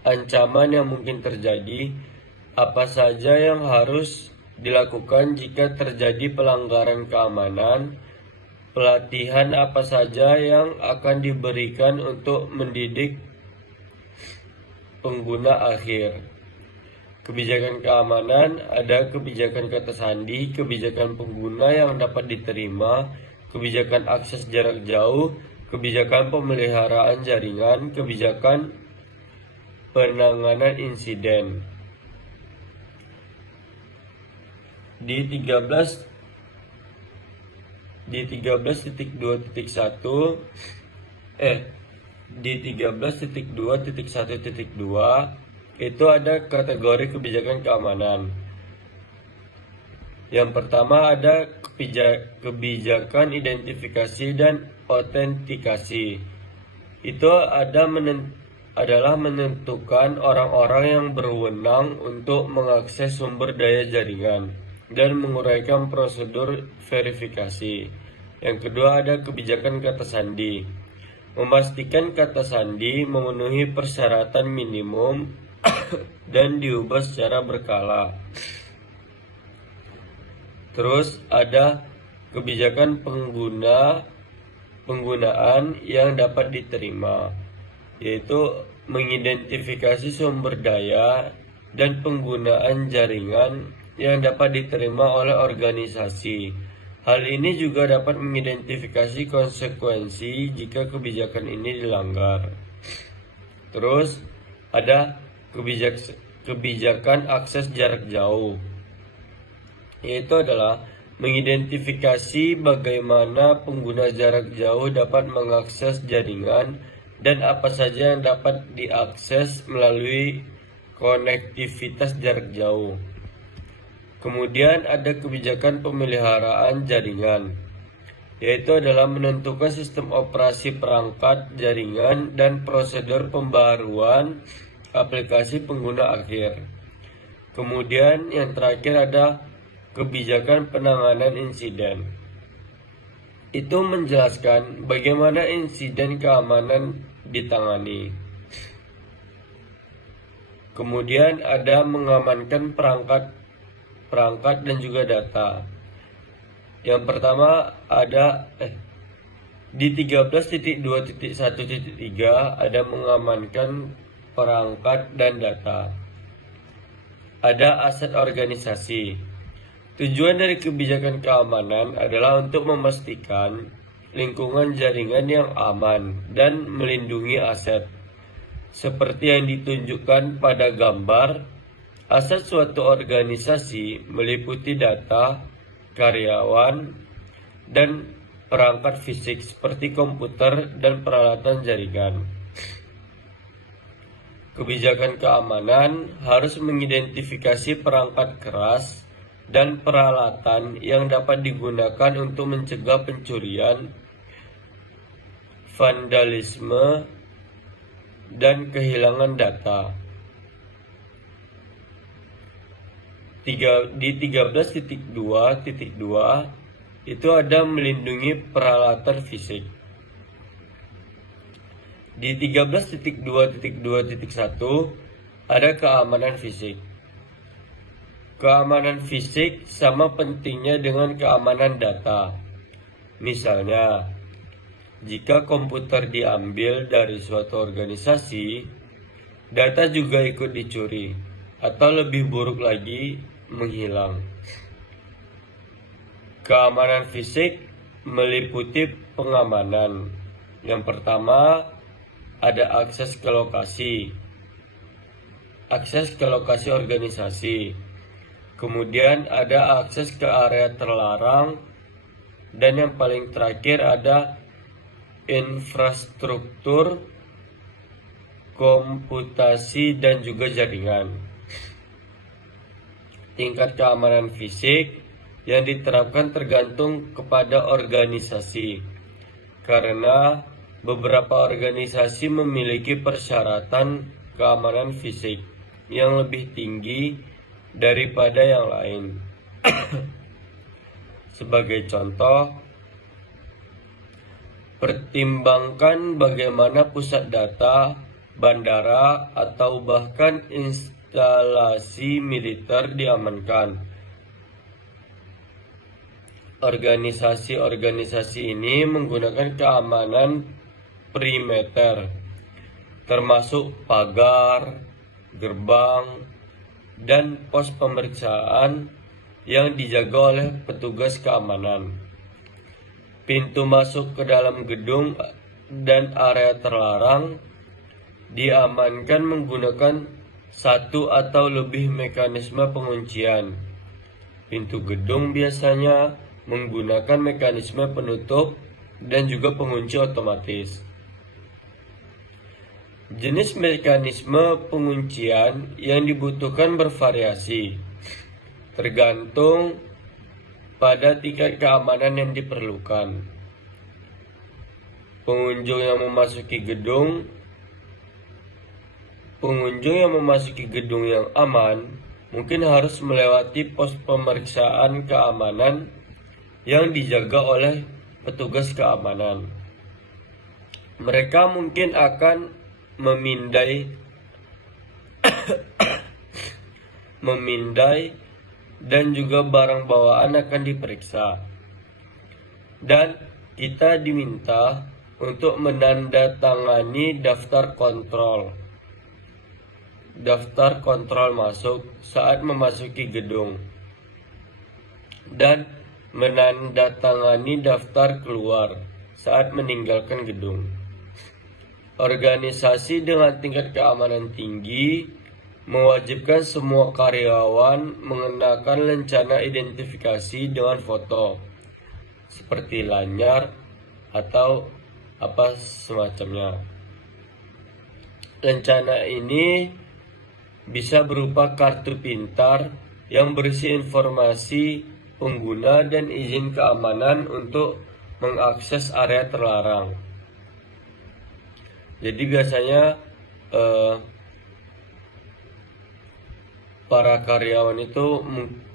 ancaman yang mungkin terjadi, apa saja yang harus dilakukan jika terjadi pelanggaran keamanan, pelatihan apa saja yang akan diberikan untuk mendidik pengguna akhir. Kebijakan keamanan ada kebijakan kata sandi, kebijakan pengguna yang dapat diterima, kebijakan akses jarak jauh, kebijakan pemeliharaan jaringan, kebijakan penanganan insiden. Di 13.2.1.2 itu ada kategori kebijakan keamanan. Yang pertama ada kebijakan identifikasi dan autentikasi. Itu adalah menentukan orang-orang yang berwenang untuk mengakses sumber daya jaringan dan menguraikan prosedur verifikasi. Yang kedua ada kebijakan kata sandi. Memastikan kata sandi memenuhi persyaratan minimum dan diubah secara berkala. Terus ada kebijakan penggunaan yang dapat diterima, yaitu mengidentifikasi sumber daya dan penggunaan jaringan yang dapat diterima oleh organisasi. Hal ini juga dapat mengidentifikasi konsekuensi jika kebijakan ini dilanggar. Terus ada kebijakan akses jarak jauh, yaitu adalah mengidentifikasi bagaimana pengguna jarak jauh dapat mengakses jaringan dan apa saja yang dapat diakses melalui konektivitas jarak jauh. Kemudian ada kebijakan pemeliharaan jaringan, yaitu adalah menentukan sistem operasi perangkat jaringan dan prosedur pembaruan aplikasi pengguna akhir. Kemudian yang terakhir ada kebijakan penanganan insiden. Itu menjelaskan bagaimana insiden keamanan ditangani. Kemudian ada mengamankan perangkat dan juga data. Yang pertama ada di 13.2.1.3 ada mengamankan perangkat dan data. Ada aset organisasi. Tujuan dari kebijakan keamanan adalah untuk memastikan lingkungan jaringan yang aman dan melindungi aset. Seperti yang ditunjukkan pada gambar, aset suatu organisasi meliputi data, karyawan, dan perangkat fisik seperti komputer dan peralatan jaringan. Kebijakan keamanan harus mengidentifikasi perangkat keras dan peralatan yang dapat digunakan untuk mencegah pencurian, vandalisme, dan kehilangan data. Di 13.2.2 itu ada melindungi peralatan fisik. Di 13.2.2.1 ada keamanan fisik. Keamanan fisik sama pentingnya dengan keamanan data. Misalnya, jika komputer diambil dari suatu organisasi, data juga ikut dicuri, atau lebih buruk lagi, menghilang. Keamanan fisik meliputi pengamanan. Yang pertama, ada akses ke lokasi. Akses ke lokasi organisasi. Kemudian ada akses ke area terlarang. Dan yang paling terakhir ada infrastruktur komputasi dan juga jaringan. Tingkat keamanan fisik yang diterapkan tergantung kepada organisasi, karena beberapa organisasi memiliki persyaratan keamanan fisik yang lebih tinggi daripada yang lain. Sebagai contoh, pertimbangkan bagaimana pusat data, bandara, atau bahkan instalasi militer diamankan. Organisasi-organisasi ini menggunakan keamanan perimeter, termasuk pagar, gerbang, dan pos pemeriksaan yang dijaga oleh petugas keamanan. Pintu masuk ke dalam gedung dan area terlarang diamankan menggunakan satu atau lebih mekanisme penguncian. Pintu gedung biasanya menggunakan mekanisme penutup dan juga pengunci otomatis. Jenis mekanisme penguncian yang dibutuhkan bervariasi, tergantung pada tingkat keamanan yang diperlukan. Pengunjung yang memasuki gedung yang aman mungkin harus melewati pos pemeriksaan keamanan yang dijaga oleh petugas keamanan. Mereka mungkin akan memindai dan juga barang bawaan akan diperiksa. Dan kita diminta untuk menandatangani daftar kontrol masuk saat memasuki gedung, dan menandatangani daftar keluar saat meninggalkan gedung. Organisasi dengan tingkat keamanan tinggi mewajibkan semua karyawan mengenakan lencana identifikasi dengan foto, seperti lanyar atau apa semacamnya. Lencana ini bisa berupa kartu pintar yang berisi informasi pengguna dan izin keamanan untuk mengakses area terlarang. Jadi biasanya para karyawan itu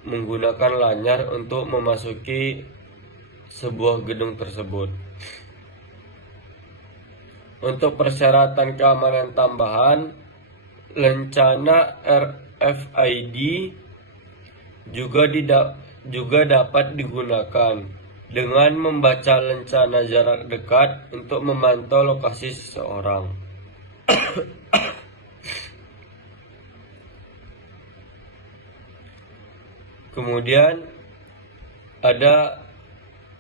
menggunakan lanyar untuk memasuki sebuah gedung tersebut. Untuk persyaratan keamanan tambahan, lencana RFID juga dapat digunakan dengan membaca lencana jarak dekat untuk memantau lokasi seseorang. Kemudian ada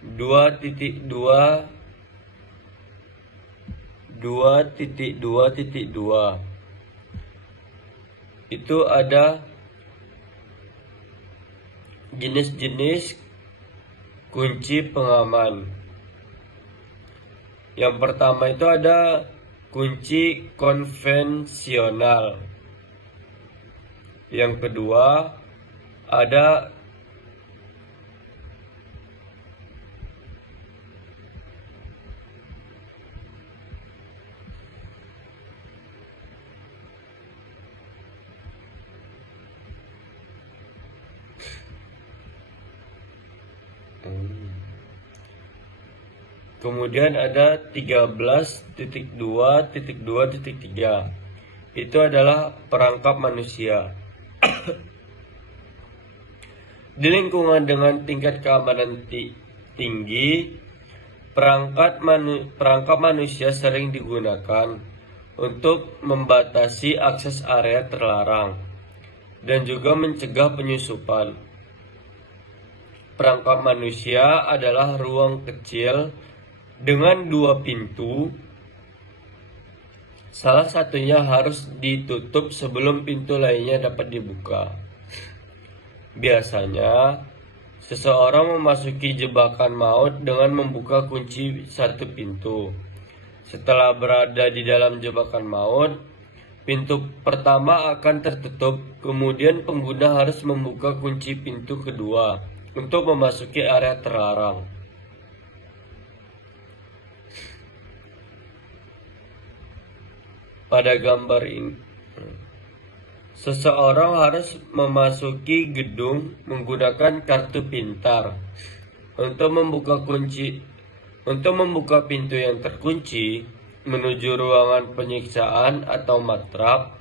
2.2.2.2 itu ada jenis-jenis kunci pengaman. Yang pertama itu ada kunci konvensional. Yang kedua ada kemudian ada 13.2.2.3. Itu adalah perangkap manusia. Di lingkungan dengan tingkat keamanan tinggi, perangkap manusia sering digunakan untuk membatasi akses area terlarang dan juga mencegah penyusupan. Perangkap manusia adalah ruang kecil dengan 2 pintu. Salah satunya harus ditutup sebelum pintu lainnya dapat dibuka. Biasanya, seseorang memasuki jebakan maut dengan membuka kunci 1 pintu. Setelah berada di dalam jebakan maut, pintu pertama akan tertutup, kemudian pengguna harus membuka kunci pintu kedua untuk memasuki area terlarang. Pada gambar ini, seseorang harus memasuki gedung menggunakan kartu pintar. Untuk membuka pintu yang terkunci menuju ruangan penyiksaan atau matrap.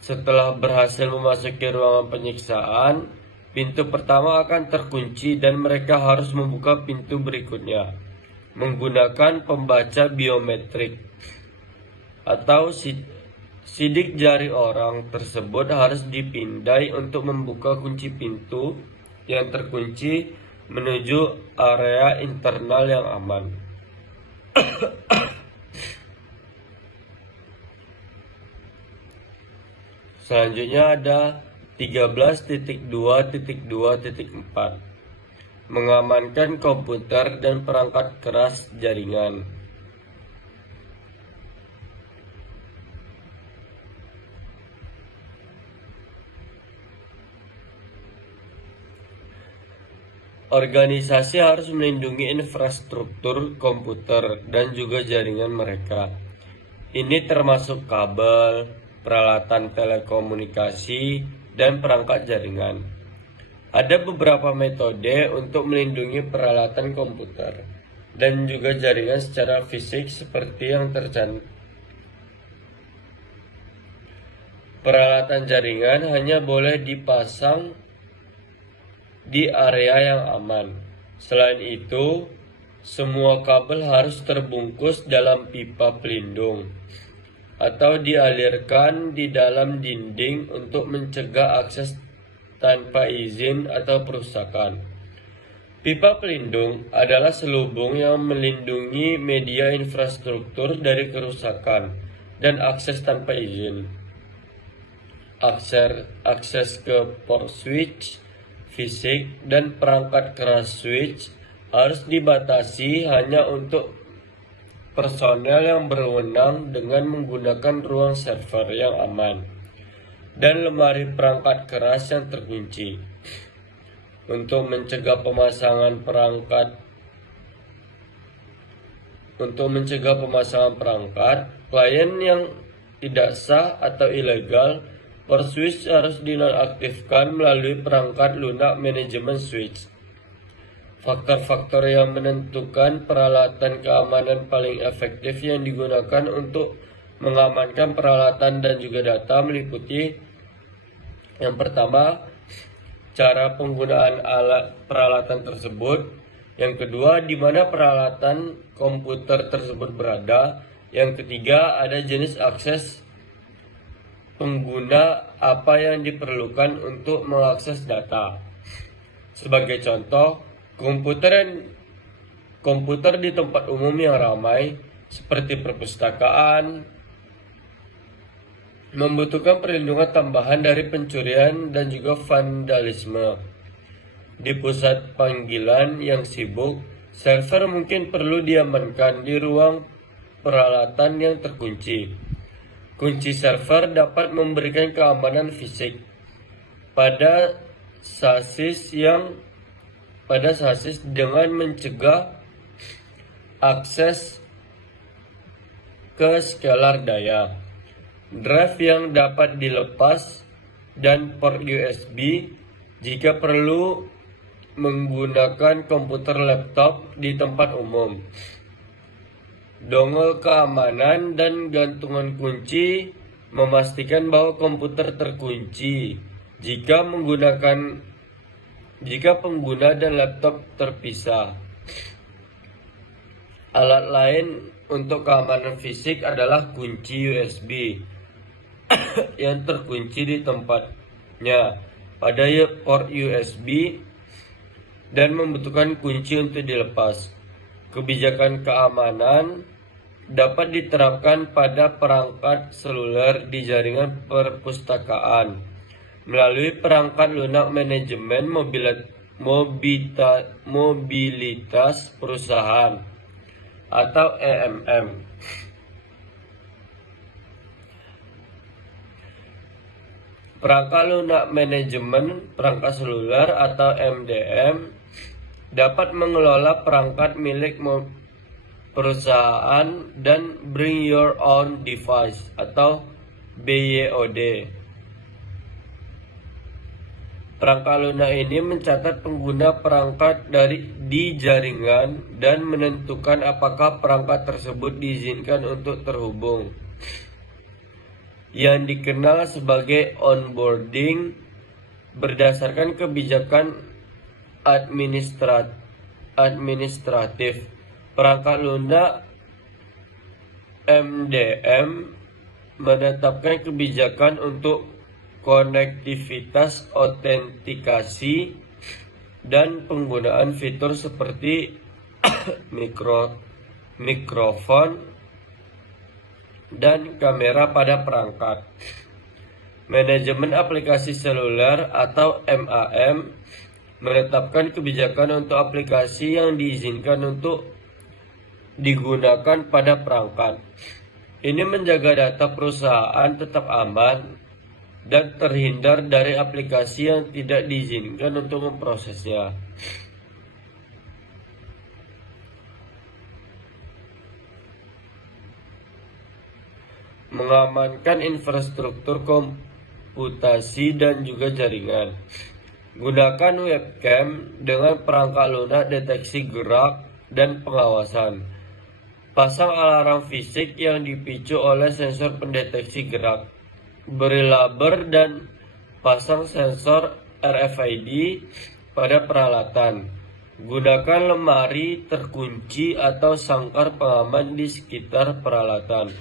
Setelah berhasil memasuki ruangan penyiksaan, pintu pertama akan terkunci dan mereka harus membuka pintu berikutnya menggunakan pembaca biometrik atau sidik jari. Orang tersebut harus dipindai untuk membuka kunci pintu yang terkunci menuju area internal yang aman. Selanjutnya ada 13.2.2.4 mengamankan komputer dan perangkat keras jaringan. Organisasi harus melindungi infrastruktur komputer dan juga jaringan mereka. Ini termasuk kabel, peralatan telekomunikasi, dan perangkat jaringan. Ada beberapa metode untuk melindungi peralatan komputer dan juga jaringan secara fisik seperti yang tercantum. Peralatan jaringan hanya boleh dipasang di area yang aman. Selain itu, semua kabel harus terbungkus dalam pipa pelindung atau dialirkan di dalam dinding untuk mencegah akses tanpa izin atau perusakan. Pipa pelindung adalah selubung yang melindungi media infrastruktur dari kerusakan dan akses tanpa izin. Akses ke port switch fisik dan perangkat keras switch harus dibatasi hanya untuk personel yang berwenang dengan menggunakan ruang server yang aman dan lemari perangkat keras yang terkunci. Untuk mencegah pemasangan perangkat, klien yang tidak sah atau ilegal per switch harus dinonaktifkan melalui perangkat lunak manajemen switch. Faktor-faktor yang menentukan peralatan keamanan paling efektif yang digunakan untuk mengamankan peralatan dan juga data meliputi yang pertama, cara penggunaan peralatan tersebut. Yang kedua, di mana peralatan komputer tersebut berada. Yang ketiga, ada jenis akses pengguna apa yang diperlukan untuk mengakses data. Sebagai contoh, komputer di tempat umum yang ramai seperti perpustakaan membutuhkan perlindungan tambahan dari pencurian dan juga vandalisme. Di pusat panggilan yang sibuk, server mungkin perlu diamankan di ruang peralatan yang terkunci. Kunci server dapat memberikan keamanan fisik pada sasis dengan mencegah akses ke scalar daya, drive yang dapat dilepas, dan port USB jika perlu menggunakan komputer laptop di tempat umum. Dongle keamanan dan gantungan kunci memastikan bahwa komputer terkunci jika pengguna dan laptop terpisah. Alat lain untuk keamanan fisik adalah kunci USB yang terkunci di tempatnya pada port USB dan membutuhkan kunci untuk dilepas. Kebijakan keamanan dapat diterapkan pada perangkat seluler di jaringan perpustakaan melalui perangkat lunak manajemen mobilitas perusahaan atau EMM. Perangkat lunak manajemen perangkat seluler atau MDM dapat mengelola perangkat milik perusahaan dan Bring Your Own Device atau BYOD. Perangkat lunak ini mencatat pengguna perangkat di jaringan dan menentukan apakah perangkat tersebut diizinkan untuk terhubung, yang dikenal sebagai onboarding berdasarkan kebijakan administratif. Perangkat lunak MDM menetapkan kebijakan untuk konektivitas, autentikasi, dan penggunaan fitur seperti mikrofon dan kamera pada perangkat. Manajemen aplikasi seluler atau MAM menetapkan kebijakan untuk aplikasi yang diizinkan untuk digunakan pada perangkat. Ini menjaga data perusahaan tetap aman dan terhindar dari aplikasi yang tidak diizinkan untuk memprosesnya. Mengamankan infrastruktur komputasi dan juga jaringan. Gunakan webcam dengan perangkat lunak deteksi gerak dan pengawasan. Pasang alarm fisik yang dipicu oleh sensor pendeteksi gerak. Beri label dan pasang sensor RFID pada peralatan. Gunakan lemari terkunci atau sangkar pengaman di sekitar peralatan.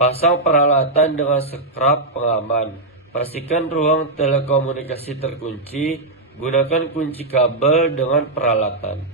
Pasang peralatan dengan skrap pengaman. Pastikan ruang telekomunikasi terkunci. Gunakan kunci kabel dengan peralatan.